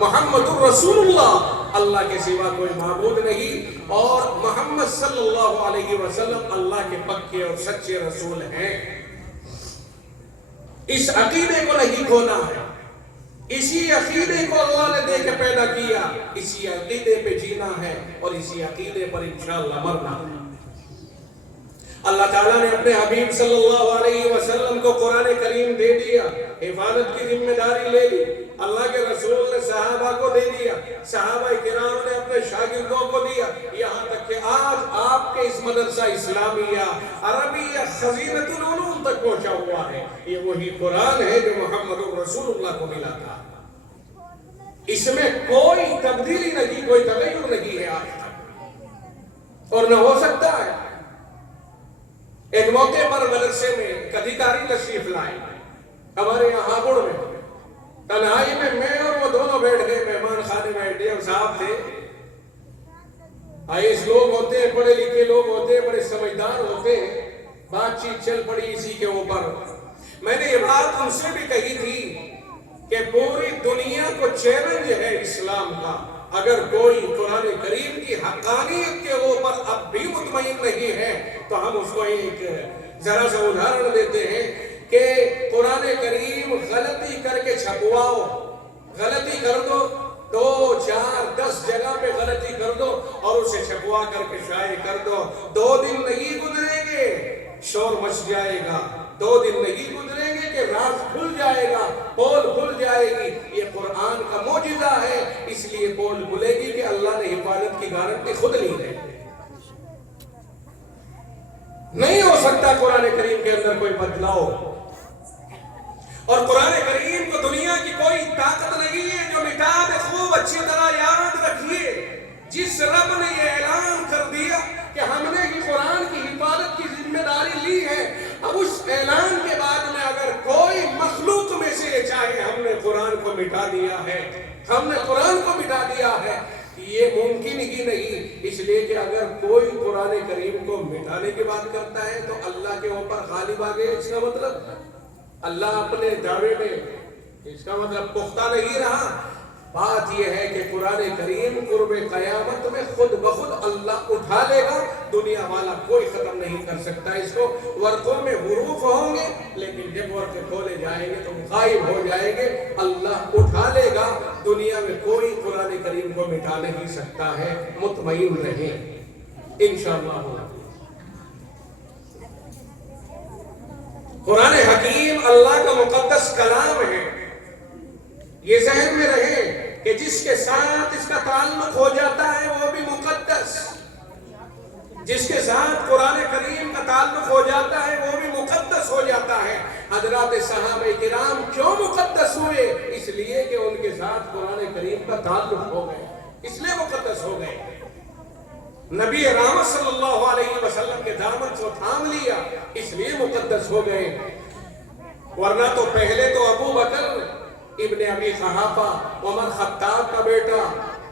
محمد الرسول اللہ، اللہ کے سوا کوئی معبود نہیں، اور محمد صلی اللہ علیہ وسلم اللہ کے پکے اور سچے رسول ہیں۔ اس عقیدے کو نہیں کھونا ہے، اسی عقیدے کو اللہ نے دے کے پیدا کیا، اسی عقیدے پہ جینا ہے اور اسی عقیدے پر انشاءاللہ مرنا ہے۔ اللہ تعالیٰ نے اپنے حبیب صلی اللہ علیہ وسلم کو قرآن کریم دے دیا، حفاظت کی ذمہ داری لے لی، اللہ کے رسول نے صحابہ کو دے دیا، صحابہ کرام نے اپنے شاگردوں کو دیا، یہاں تک کہ آج آپ کے اس مدرسہ اسلامیہ عربیہ خزینۃ العلوم تک پہنچا ہوا ہے۔ یہ وہی قرآن ہے جو محمد رسول اللہ کو ملا تھا، اس میں کوئی تبدیلی نہیں، کوئی تغیر نہیں ہے آج تک، اور نہ ہو سکتا ہے۔ ایک موقع پر مدرسے میں ایک ادھیکاری تشریف لائے، ہمارے یہاں ہاپوڑ میں، تنہائی میں میں اور وہ دونوں بیٹھ گئے، مہمان خانے میں ڈیم صاحب تھے، آئیس لوگ ہوتے ہیں، پڑھے لکھے لوگ ہوتے ہیں، بڑے سمجھدار ہوتے ہیں، بات چیت چل پڑی اسی کے اوپر۔ میں نے یہ بات ان سے بھی کہی تھی کہ پوری دنیا کو چیلنج ہے اسلام کا، اگر کوئی قرآن کریم کی حقانیت کے اوپر اب بھی مطمئن نہیں ہے تو ہم اس کو ایک ذرا سا ادھارن دیتے ہیں کہ قرآن کریم غلطی کر کے چھپواؤ، غلطی کر دو، 2 4 10 جگہ پہ غلطی کر دو اور اسے چھپوا کر کے شائع کر دو، 2 دن نہیں گزریں گے شور مچ جائے گا، 2 دن نہیں گزریں گے کہ راز کھل جائے گا، پول کھل جائے گی۔ یہ قرآن کا معجزہ ہے، اس لیے پول کھلے گی کہ اللہ نے حفاظت کی گارنٹی خود لی ہے۔ نہیں ہو سکتا قرآن کریم کے اندر کوئی بدلاؤ، اور قرآن کریم کو دنیا کی کوئی طاقت نہیں ہے جو مٹا دے۔ خوب اچھی طرح یاد رکھیے، جس رب نے یہ اعلان کر دیا کہ ہم نے ہی قرآن کی حفاظت کی ذمہ داری لی ہے، اب اس اعلان کے بعد میں اگر کوئی مخلوق میں سے چاہے ہم نے قرآن کو مٹا دیا ہے، ہم نے قرآن کو مٹا دیا ہے، یہ ممکن ہی نہیں۔ اس لیے کہ اگر کوئی قرآن کریم کو مٹانے کی بات کرتا ہے تو اللہ کے اوپر غالب آ گئے، اس کا مطلب اللہ اپنے دعوے میں، اس کا مطلب پختہ نہیں رہا۔ بات یہ ہے کہ قرآن کریم قرب قیامت میں خود بخود اللہ اٹھا لے گا، دنیا والا کوئی ختم نہیں کر سکتا اس کو۔ ورقوں میں حروف ہوں گے لیکن جب ورقے کھولے جائیں گے تو غائب ہو جائیں گے، اللہ اٹھا لے گا، دنیا میں کوئی قرآن کریم کو مٹا نہیں سکتا ہے، مطمئن رہیں انشاءاللہ۔ قرآن حکیم اللہ کا مقدس کلام ہے، یہ ذہن میں رہے کہ جس کے ساتھ اس کا تعلق ہو جاتا ہے وہ بھی مقدس، جس کے ساتھ قرآن کریم کا تعلق ہو جاتا ہے وہ بھی مقدس ہو جاتا ہے۔ حضرات صحابہ کرام کیوں مقدس ہوئے؟ اس لیے کہ ان کے ساتھ قرآن کریم کا تعلق ہو گئے، اس لیے مقدس ہو گئے۔ نبی رحمت صلی اللہ علیہ وسلم کے دامن کو تھام لیا، اس لیے مقدس ہو گئے، ورنہ تو پہلے تو ابو بکر ابن ابی قحافہ، عمر خطاب کا بیٹا،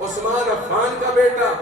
عثمان عفان کا بیٹا،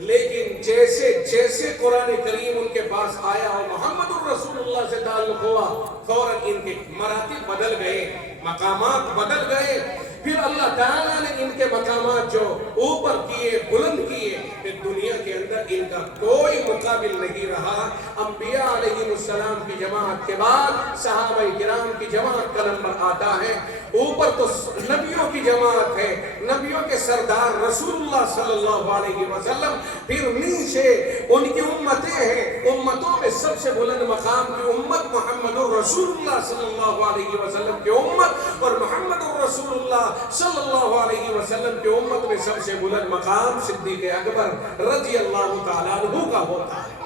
لیکن جیسے جیسے قرآن کریم ان کے پاس آیا اور محمد الرسول اللہ سے تعلق ہوا، فوراً ان کے مراتب بدل گئے، مقامات بدل گئے۔ پھر اللہ تعالیٰ نے ان کے مقامات جو اوپر کیے، بلند کیے، کہ دنیا کے اندر ان کا کوئی مقابل نہیں رہا۔ انبیاء علیہ السلام کی جماعت کے بعد صحابہ کرام کی جماعت کا نمبر آتا ہے، اوپر تو نبیوں کی جماعت ہے، نبیوں کے سردار رسول اللہ صلی اللہ علیہ وسلم، پھر نیچے ان کی امتیں ہیں، امتوں میں سب سے بلند مقام کی امت محمد الرسول اللہ صلی اللہ علیہ وسلم کی امت، اور محمد الرسول اللہ صلی اللہ علیہ وسلم کی امت میں سب سے بلند مقام صدیق اکبر رضی اللہ تعالیٰ عنہ کا ہوتا ہے۔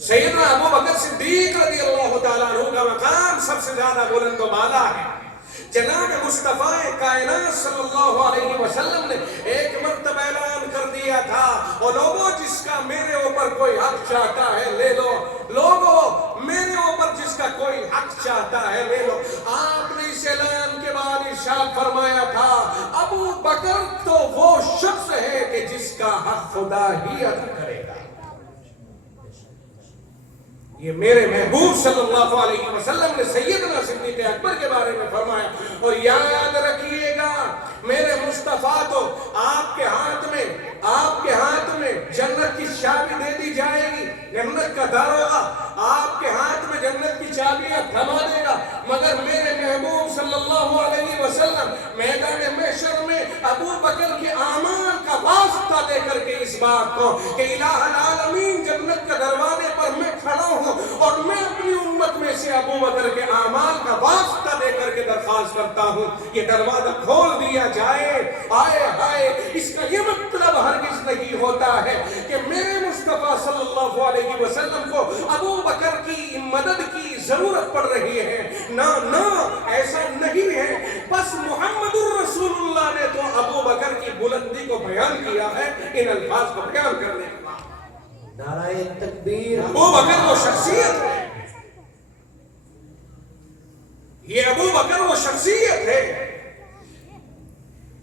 سیدنا ابو بکر صدیق رضی اللہ تعالیٰ عنہ کا مقام سب سے زیادہ بلند و بالا ہے۔ جناب مصطفیٰ کائنات صلی اللہ علیہ وسلم نے ایک مرتبہ اعلان کر دیا تھا، اور لوگوں جس کا میرے اوپر کوئی حق چاہتا ہے لے لو، لوگوں میرے اوپر جس کا کوئی حق چاہتا ہے لے لو۔ آپ نے اس اعلان کے بعد ارشاد فرمایا تھا، ابو بکر تو وہ شخص ہے کہ جس کا حق خدا ہی ادا کرے گا۔ یہ میرے محبوب صلی اللہ علیہ وسلم نے سیدنا صدیق اکبر کے بارے میں فرمایا، اور یاد بکر کے اعمال کا واسطہ دے کر کے اس بات کو کہ الہ العالمین جنت کے دروازے پر میں کھڑا ہوں اور میں اپنی امت میں سے ابو بکر کے اعمال کا واسطہ دے کر کے درخواست کرتا ہوں یہ دروازہ کھول دیا جائے. آئے ہائے، اس کا یہ مطلب ہرگز نہیں ہوتا ہے کہ میرے مصطفیٰ صلی اللہ علیہ وسلم کو ابو بکر کی مدد کی ضرورت پڑ رہی ہے. نہ ایسا نہیں ہے. بس محمد الرسول اللہ نے تو ابو بکر کی بلندی کو بیان کیا ہے ان الفاظ کو بیان کرنے کے بعد. نعرہ تکبیر. ابو بکر وہ شخصیت ہے، یہ ابو بکر وہ شخصیت ہے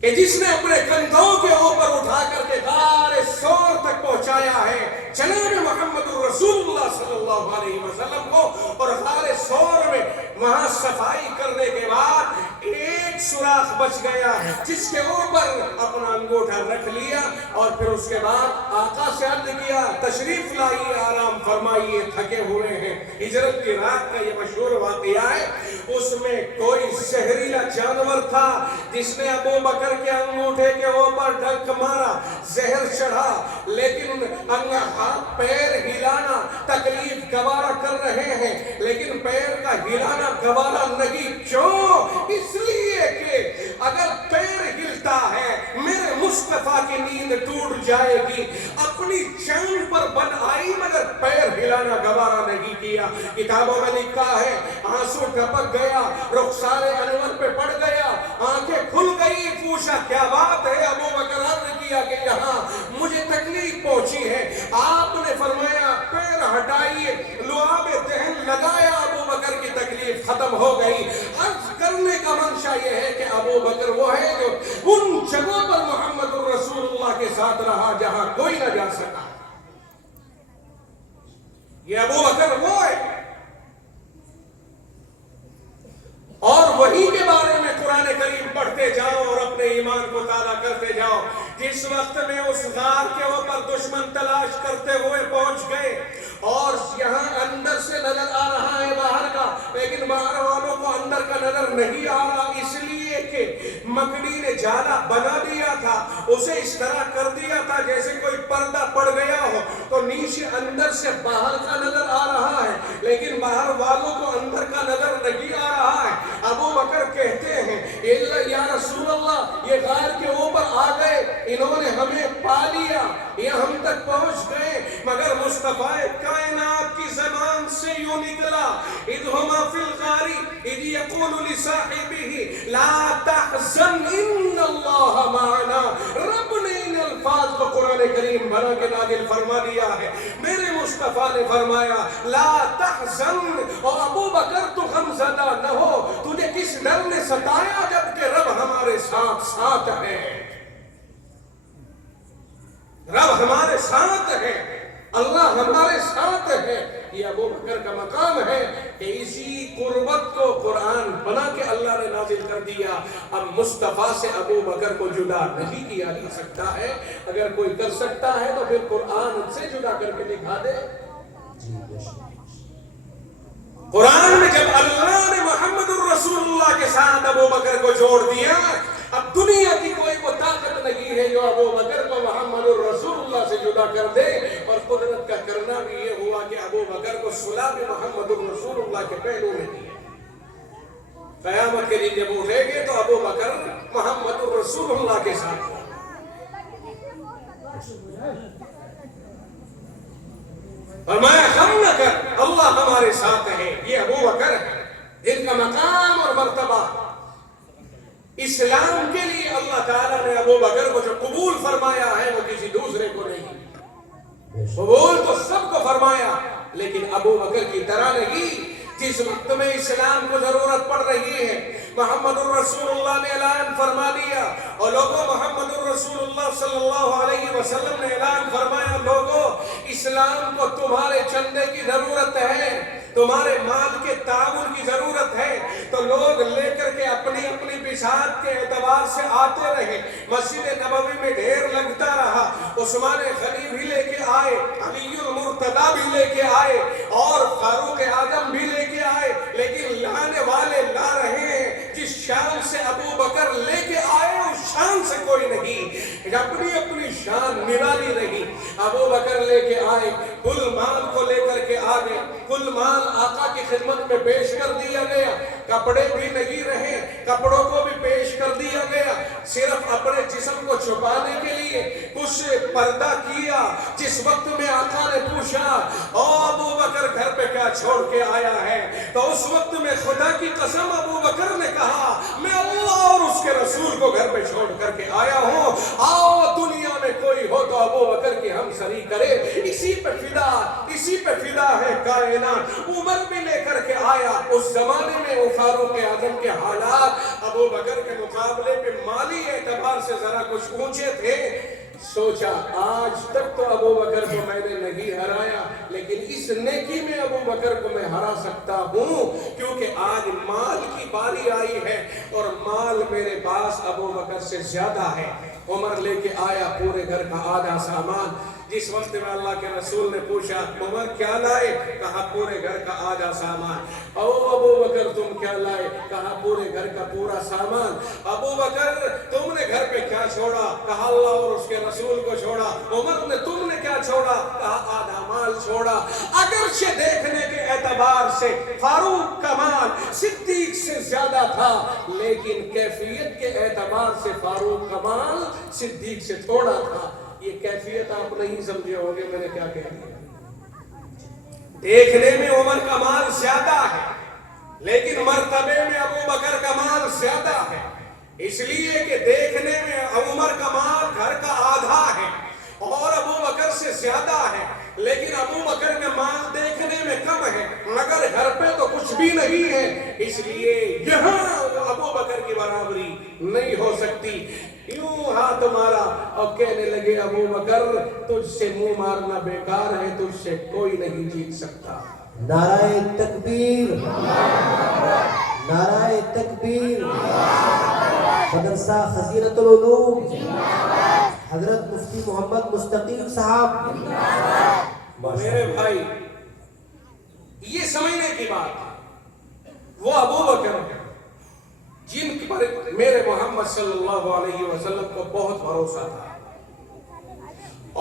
کہ جس نے اپنے کندھوں کے اوپر اٹھا کر کے غار ثور تک پہنچایا ہے جناب محمد الرسول اللہ صلی اللہ علیہ وسلم کو. اور غار ثور میں وہاں صفائی کرنے کے بعد ایک سوراخ بچ گیا جس کے اوپر اپنا انگوٹھا رکھ لیا اور پھر اس کے بعد آقا سے عرض کیا تشریف لائیے، آرام فرمائیے، تھکے ہوئے ہیں. ہجرت کی رات کا یہ مشہور واقعہ ہے. اس میں کوئی زہریلا جانور تھا جس نے ابو بکر کے انگوٹھے کے اوپر ڈنک مارا، زہر چڑھا، لیکن ہاتھ پیر ہلانا تکلیف گوارا کر رہے ہیں لیکن پیر کا ہلانا گوارا نہیں. کیوں؟ اس لیے کہ اگر پیر ہلتا ہے میرے مصطفیٰ کی نیند ٹوٹ جائے گی. اپنی جان پر بن آئی مگر پیر ہلانا گوارا نہیں کیا. کتابوں میں لکھا ہے آنسو ٹپک گیا، رخسار انور پہ پڑ گیا، آنکھیں کھل گئی. پوچھا کیا بات ہے؟ ابو بکر عرض کیا کہ یہاں مجھے تکلیف پہنچی ہے. آپ نے فرمایا پیر ہٹائیے، لعاب دہن لگایا، ابو بکر کی تکلیف ختم ہو گئی. عرض کرنے کا منشا یہ ہے کہ ابو بکر وہ ہے جو ان جگہوں پر محمد الرسول اللہ کے ساتھ رہا جہاں کوئی نہ جا سکا. یہ ابو بکر وہ ہے. اور وہی کے بارے میں قرآن کریم پڑھتے جاؤ اور اپنے ایمان کو تازہ کرتے جاؤ. جس وقت میں اس غار کے اوپر دشمن تلاش کرتے ہوئے پہنچ گئے اور یہاں اندر سے نظر آ رہا ہے باہر کا، لیکن باہر والوں کو اندر کا نظر نہیں آ رہا، اس لیے کہ مکڑی نے جالا بنا دیا تھا. اسے اس طرح کر دیا تھا جیسے کوئی پردہ پڑ گیا ہو تو نیچے اندر سے باہر کا نظر آ رہا ہے لیکن باہر والوں کو اندر کا نظر نہیں آ رہا ہے. ابو بکر کہتے ہیں یا رسول اللہ یہ غار کے اوپر آ گئے، انہوں نے ہمیں پا لیا، یہ ہم تک پہنچ گئے. مگر مصطفیٰ کائنات کی زبان سے یوں نکلا اذ ہما فی الغار اذ یقول لصاحبہ لا تحزن ان اللہ معنا. رب نے ان الفاظ کو قرآن کریم بنا کے نازل فرما دیا ہے. میرے مصطفیٰ نے فرمایا لا تحزن، اور ابو بکر تو غمزدہ نہ ہو، تجھے کس ڈر نے ستایا جبکہ رب ہمارے ساتھ ہے. رب ہمارے ساتھ ہے، اللہ ہمارے ساتھ ہے. یہ ابو بکر کا مقام ہے کہ اسی قربت کو قرآن بنا کے اللہ نے نازل کر دیا. اب مصطفیٰ سے ابو بکر کو جدا نہیں کیا جا سکتا ہے. اگر کوئی کر سکتا ہے تو پھر قرآن سے جدا کر کے دکھا دے. قرآن میں جب اللہ نے محمد الرسول اللہ کے ساتھ ابو بکر کو جوڑ دیا، اب دنیا کی کوئی وہ طاقت نہیں ہے جو ابو بکر کو محمد الرسول اللہ سے جدا کر دے. اور قدرت کا کرنا بھی یہ ہوا کہ ابو بکر کو صلح بھی محمد الرسول اللہ کے پہلو میں دی. قیامت کے دن جب اٹھے گے تو ابو بکر محمد الرسول اللہ کے ساتھ. فرمایا غم نہ کر، اللہ ہمارے ساتھ ہے. یہ ابو بکر ہے جن کا مقام اور مرتبہ اسلام کے لیے اللہ تعالیٰ نے ابو بکر کو جو قبول فرمایا ہے وہ کسی دوسرے کو نہیں. قبول تو سب کو فرمایا لیکن ابو بکر کی طرح نہیں. جس وقت میں اسلام کو ضرورت پڑ رہی ہے محمد الرسول اللہ نے اعلان فرما دیا. اور لوگوں محمد الرسول اللہ صلی اللہ علیہ وسلم نے اعلان فرمایا لوگوں اسلام کو تمہارے چندے کی ضرورت ہے، تمہارے مال کے تعاون کی ضرورت ہے. تو لوگ لے کر کے اپنی اپنی بساط کے اعتبار سے آتے رہے. مسجد نبوی میں ڈھیر لگتا رہا. عثمان غنی بھی لے کے آئے، علی المرتضیٰ بھی لے کے آئے اور فاروق اعظم بھی لے کے آئے. لیکن لانے والے لا رہے ہیں. جس شام سے ابو بکر لے کے آئے اس شام شان سے کوئی نہیں، اپنی اپنی شان نرالی رہی۔ ابو بکر لے کے آئے، کل مال کو لے کر کے آ گئے، کل مال آقا کی خدمت میں پیش کر دیا گیا، کپڑے بھی نہیں رہے، کپڑوں کو بھی پیش کر دیا گیا، صرف اپنے جسم کو چھپانے کے لیے کچھ پردہ کیا۔ جس وقت میں آقا نے پوچھا او ابو بکر گھر پہ کیا چھوڑ کے آیا ہے، تو اس وقت میں خدا کی قسم ابو بکر نے کہا میں اللہ اور اس کے رسول کو گھر پہ چھوڑ کر کے آیا ہوں، آؤ دنیا میں کوئی ہو تو ابو بکر کی ہم سری کرے۔ اسی پہ فدا ہے کائنات۔ عمر بھی لے کر کے آیا، اس زمانے میں وہ فاروق اعظم کے حالات ابو بکر کے مقابلے پہ مالی اعتبار سے ذرا کچھ اونچے تھے۔ سوچا آج تک تو ابو بکر کو میں نے نہیں ہرایا، لیکن اس نیکی میں ابو بکر کو میں ہرا سکتا ہوں، کیونکہ آج مال کی باری آئی ہے اور مال میرے پاس ابو بکر سے زیادہ ہے۔ عمر لے کے آیا پورے گھر کا آدھا سامان۔ جس وقت میں اللہ کے رسول نے پوچھا عمر کیا لائے، کہا پورے گھر کا آدھا سامان۔ او ابو بکر تم کیا لائے، کہا پورے گھر کا پورا سامان۔ ابو بکر تم نے گھر پہ کیا چھوڑا، کہا اللہ اور اس کے رسول کو چھوڑا۔ عمر نے تم نے کیا چھوڑا، کہا آدھا مال چھوڑا۔ اگرچہ دیکھنے کے اعتبار سے فاروق کا مال صدیق سے زیادہ تھا، لیکن کیفیت کے اعتبار سے فاروق کا مال صدیق سے تھوڑا تھا۔ یہ کیفیت آپ نہیں سمجھے ہوں گے میں نے کیا کہہ دیا۔ دیکھنے میں عمر کا مال زیادہ ہے، لیکن مرتبے میں ابو بکر کا مال زیادہ ہے، اس لیے کہ دیکھنے میں عمر کا مال گھر کا آدھا ہے اور ابو بکر سے زیادہ ہے، لیکن ابو بکر کا مال دیکھنے میں کم ہے مگر گھر پہ تو کچھ بھی نہیں ہے، اس لیے یہاں ابو بکر کی برابری نہیں ہو سکتی۔ یوں ہاتھ مارا اور کہنے لگے ابو بکر تجھ سے منہ مارنا بیکار ہے، تجھ سے کوئی نہیں جیت سکتا۔ نعرہ تکبیر، نعرہ تکبیر۔ مدرسہ خزینۃ العلوم حضرت مفتی محمد مستقیم صاحب۔ میرے بھائی یہ سمجھنے کی بات ہے، وہ ابو بکر جن پر میرے محمد صلی اللہ علیہ وسلم کو بہت بھروسہ تھا،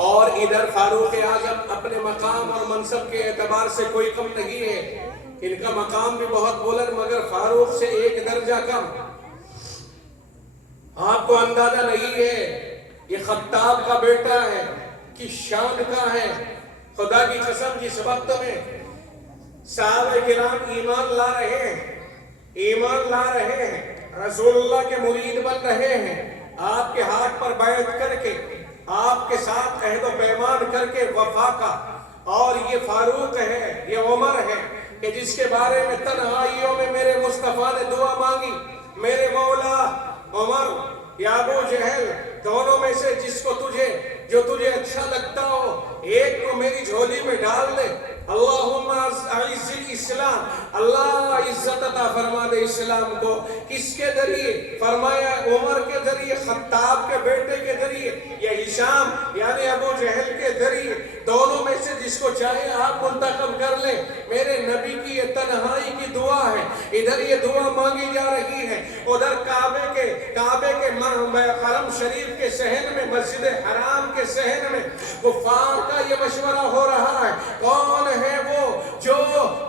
اور ادھر فاروق اعظم اپنے مقام اور منصب کے اعتبار سے کوئی کم نہیں ہے، ان کا مقام بھی بہت بلند مگر فاروق سے ایک درجہ کم۔ آپ کو اندازہ نہیں ہے یہ خطاب کا بیٹا ہے کہ شان کا ہے۔ خدا کی قسم جس وقت میں صحابہ کرام ایمان لا رہے ہیں، رسول اللہ کے مرید بن رہے ہیں، آپ کے ہاتھ پر بیعت کر کے، آپ کے ساتھ عہد و پیمان کر کے وفا کا، اور یہ فاروق ہے، یہ عمر ہے کہ جس کے بارے میں تنہائیوں میں میرے مصطفیٰ نے دعا مانگی، میرے مولا عمر یا ابو جہل دونوں میں سے جس کو جو تجھے اچھا لگتا ہو ایک کو میری جھولی میں ڈال دے۔ اللہم اعز الاسلام، اللہ عزت عطا فرما دے اسلام کو۔ کس کے ذریعے؟ فرمایا عمر کے ذریعے، خطاب کے بیٹے کے ذریعے، یا ہشام یعنی ابو جہل کے ذریعے، دونوں میں سے جس کو چاہے آپ منتخب کر لیں۔ میرے نبی کی یہ تنہائی کی دعا ہے، ادھر یہ دعا مانگی جا رہی ہے، ادھر کعبے کے حرم شریف کے صحن میں، مسجد حرام کے صحن میں کفار کا یہ مشورہ ہو رہا ہے، کون ہے وہ جو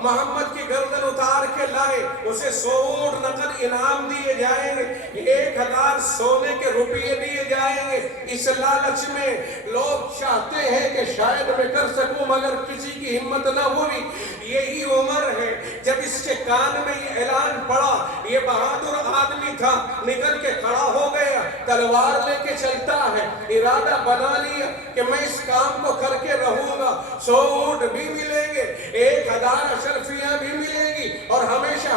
محمد کی گردن اتار کے لائے، اسے 100 اونٹ نقد انعام دیے جائیں گے، 1000 سونے کے روپیے دیے جائیں گے۔ اس لالچ میں لوگ چاہتے ہیں کہ شاید میں کر سکوں مگر کسی کی ہمت نہ ہوئی۔ یہی عمر ہے، جب اس کے کان میں یہ اعلان پڑا، یہ بہادر آدمی تھا، نکل کے کھڑا ہو گیا، تلوار لے کے چلتا ہے، ارادہ بنا لیا کہ میں اس کام کو کر کے رہوں گا، 100 اونٹ بھی ملیں گے، 1000 اشرفیاں بھی ملیں گی، اور ہمیشہ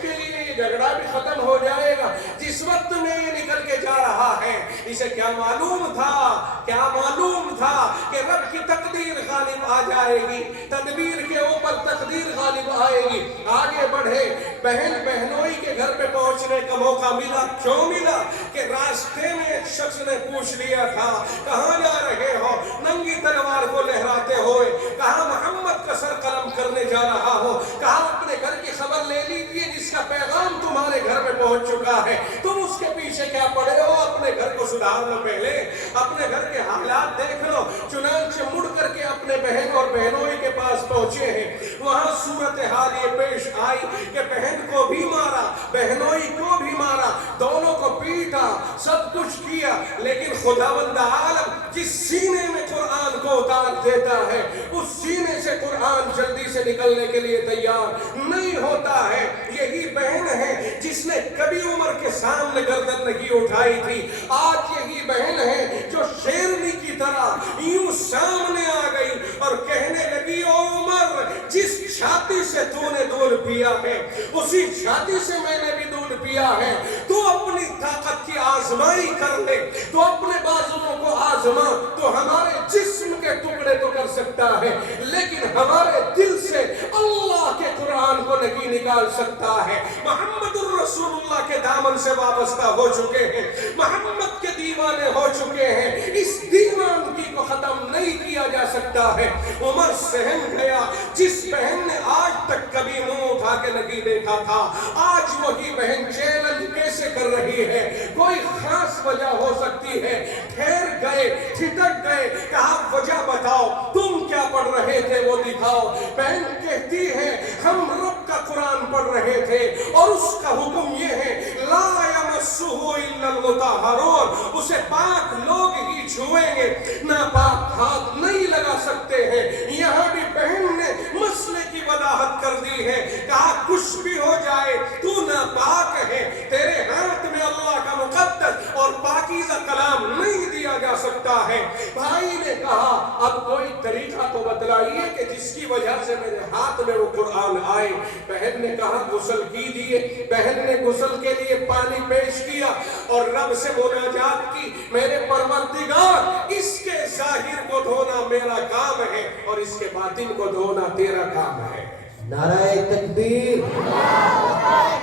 کے لیے یہ جھگڑا بھی ختم ہو جائے گا۔ جس وقت میں یہ نکل کے جا رہا ہے، اسے کیا معلوم تھا کہ رب کی تقدیر غالب آ جائے گی، تدبیر کے اوپر تقدیر غالب آئے گی۔ آگے بڑھے، بہن بہنوئی کے گھر پہ پہنچنے کا موقع ملا۔ کیوں ملا؟ کہ راستے میں ایک شخص نے پوچھ لیا تھا کہاں جا رہے ہو، ننگی تلوار کو لہراتے ہوئے، کہا محمد کا سر قلم کرنے جا رہا ہو، کہا اپنے گھر کی خبر لے لیجیے جس کا پیغام تمہارے گھر میں پہنچ چکا ہے، تم اس کے پیچھے کیا پڑے ہو؟ اپنے گھر کو سدھار لو، پہلے اپنے گھر کے حالات دیکھ لو۔ چنانچہ مڑ کر کے اپنے بہن اور بہنوئی کے پاس پہنچے ہیں، وہاں صورتحال یہ پیش آئی کہ بہن کو بھی مارا، بہنوئی کو بھی مارا، دونوں کو پیٹا، سب کچھ کیا، لیکن خداوند عالم جس سینے میں قرآن کو اتار دیتا ہے اس سینے سے قرآن جلدی سے نکلنے کے لیے تیار نہیں ہوتا ہے۔ یہی بہن ہے جس نے کبھی عمر کے سامنے گردن نہیں اٹھائی تھی، آج یہی بہن ہے جو شیرنی کی طرح یوں سامنے آ گئی اور کہنے لگی، او عمر، جس چھاتی سے تو نے دودھ پیا ہے اسی چھاتی سے میں نے بھی دودھ پیا ہے، تو اپنی طاقت کی آزمائی کر لے، تو اپنے بازوؤں کو آزما، تو ہمارے جسم کے ٹکڑے تو کر سکتا ہے لیکن ہمارے دل سے اللہ کے قرآن کو نہیں نکال سکتا ہے۔ محمد الرسول اللہ کے دامن سے وابستہ ہو چکے ہیں، محمد کے دیوانے ہو چکے ہیں، اس دیوانگی کو ختم نہیں کیا جا سکتا ہے۔ عمر سہم گیا، جس بہن نے آج تک کبھی منہ اٹھا کے نہیں دیکھا تھا، آج وہی بہن چیلنج کیسے کر رہی ہے؟ کوئی خاص وجہ ہو سکتی ہے، ٹھہر گئے، ٹھٹک گئے، کہا وجہ بتاؤ، تم کیا پڑھ رہے تھے وہ دکھاؤ۔ بہن کہتی ہے ہم رب کا قرآن پڑھ رہے تھے اور اس کا حکم یہ ہے لا یمسہ الا المطہرون، اسے پاک لوگ ہی چھوئیں گے، ناپاک ہاتھ نہیں لگا سکتے ہیں۔ یہاں بھی بہن نے مسئلے کی وضاحت کر دی ہے، کہا کچھ بھی ہو جائے تو ناپاک ہے، تیرے ہاتھ میں اللہ کا مقدس اور پاکیزہ کلام نہیں دیا جا سکتا ہے۔ بھائی نے کہا اب کوئی طریقہ تو بتلائیے کہ جس کی وجہ سے میرے ہاتھ میں وہ قرآن آئے۔ بہن نے کہا غسل کیجیے۔ بہن نے غسل کے لیے پانی پیش کیا اور رب سے مناجات کی، میرے پروردگار اس کے ظاہر کو دھونا میرا کام ہے اور اس کے باطن کو دھونا تیرا کام ہے۔ نعرہ تکبیر،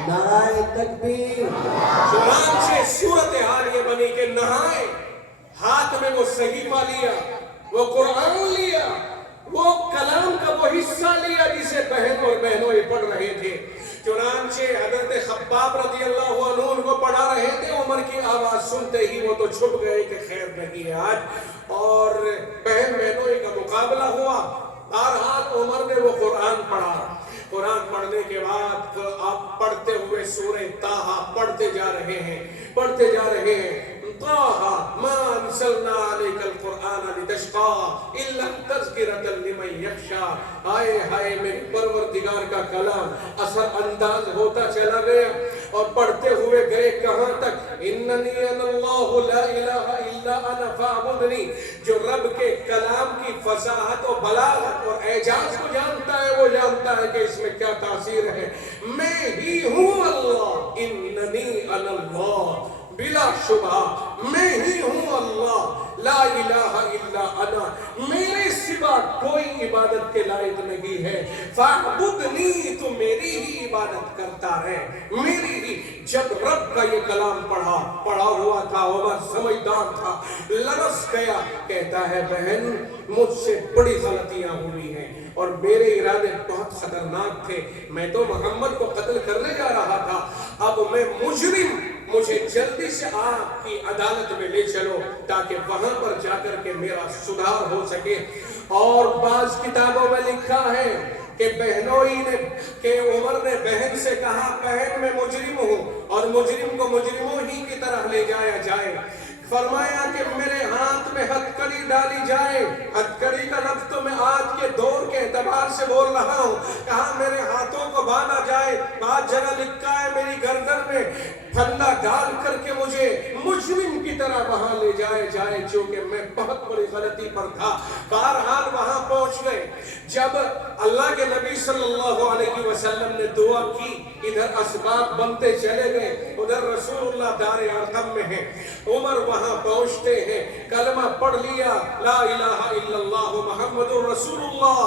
نعرہ تکبیر۔ چنانچہ صورتحال یہ بنی کہ نہائے، ہاتھ میں وہ صحیفہ لیا، وہ قرآن لیا، وہ کلام کا وہ حصہ لیا جسے بہن اور بہنوں یہ پڑھ رہے تھے۔ چنانچہ حضرت خباب رضی اللہ عنہ ان کو پڑھا رہے تھے، عمر کی آواز سنتے ہی وہ تو چھپ گئے کہ خیر نہیں ہے آج، اور بہن بہنوں کا مقابلہ ہوا۔ بہرحال عمر نے وہ قرآن پڑھا۔ قرآن پڑھنے کے بعد آپ پڑھتے ہوئے سورہ طٰہٰ پڑھتے جا رہے ہیں، پڑھتے جا رہے ہیں۔ طٰہٰ ما انزلنا علیک القرآن لتشقى الا تذکرۃ لمن یخشیٰ۔ ہائے ہائے میرے پروردگار کا کلام اثر انداز ہوتا چلا گیا اور پڑھتے ہوئے گئے کہاں تک؟ اننی انا اللہ لا الہ الا انا فاعبدنی۔ جو رب کے کلام کی فصاحت و بلاغت اور اعجاز کو جانتا ہے وہ جانتا ہے کہ اس میں کیا تاثیر ہے۔ میں ہی ہوں اللہ، اننی انا اللہ، بلا شبہ میں ہی ہوں اللہ، لا الہ الا انا، میرے سوا کوئی عبادت کے لائق نہیں ہے۔ فاعبدنی، تو میری ہی عبادت کرتا ہے، میری ہی۔ جب رب کا یہ کلام پڑھا ہوا تھا، عمر سمجھدار تھا، لرز گیا، کہتا ہے بہن مجھ سے بڑی غلطیاں ہوئی ہیں اور میرے ارادے بہت خطرناک تھے، میں تو محمد کو قتل کرنے جا رہا تھا، اب میں مجرم، مجھے جلدی سے آپ کی عدالت میں لے چلو تاکہ وہاں پر جا کر کے میرا سدھار ہو سکے۔ اور بعض کتابوں میں لکھا ہے کہ بہنوئی نے، کہ عمر نے بہن سے کہا بہن میں مجرم ہوں اور مجرم کو مجرموں ہی کی طرح لے جایا جائے۔ فرمایا کہ میرے ہاتھ میں ہتھکڑی ڈالی جائے۔ ہتھکڑی کا لفظ تو میں آج کے دور کے اعتبار سے بول رہا ہوں، کہا میرے ہاتھوں کو باندھا جائے۔ بعض جگہ لکھا ہے میری گردن میں پھندا ڈال کر کے مجھے مجرم کی طرح وہاں لے جائے چونکہ میں بہت بڑی غلطی پر تھا۔ بہرحال وہاں پہنچ گئے۔ جب اللہ کے نبی صلی اللہ علیہ وسلم نے دعا کی، ادھر اسباب بنتے چلے گئے، ادھر رسول اللہ دار ارقم میں ہیں۔ عمر وہاں پہنچتے ہیں، کلمہ پڑھ لیا، لا الہ الا اللہ محمد الرسول اللہ۔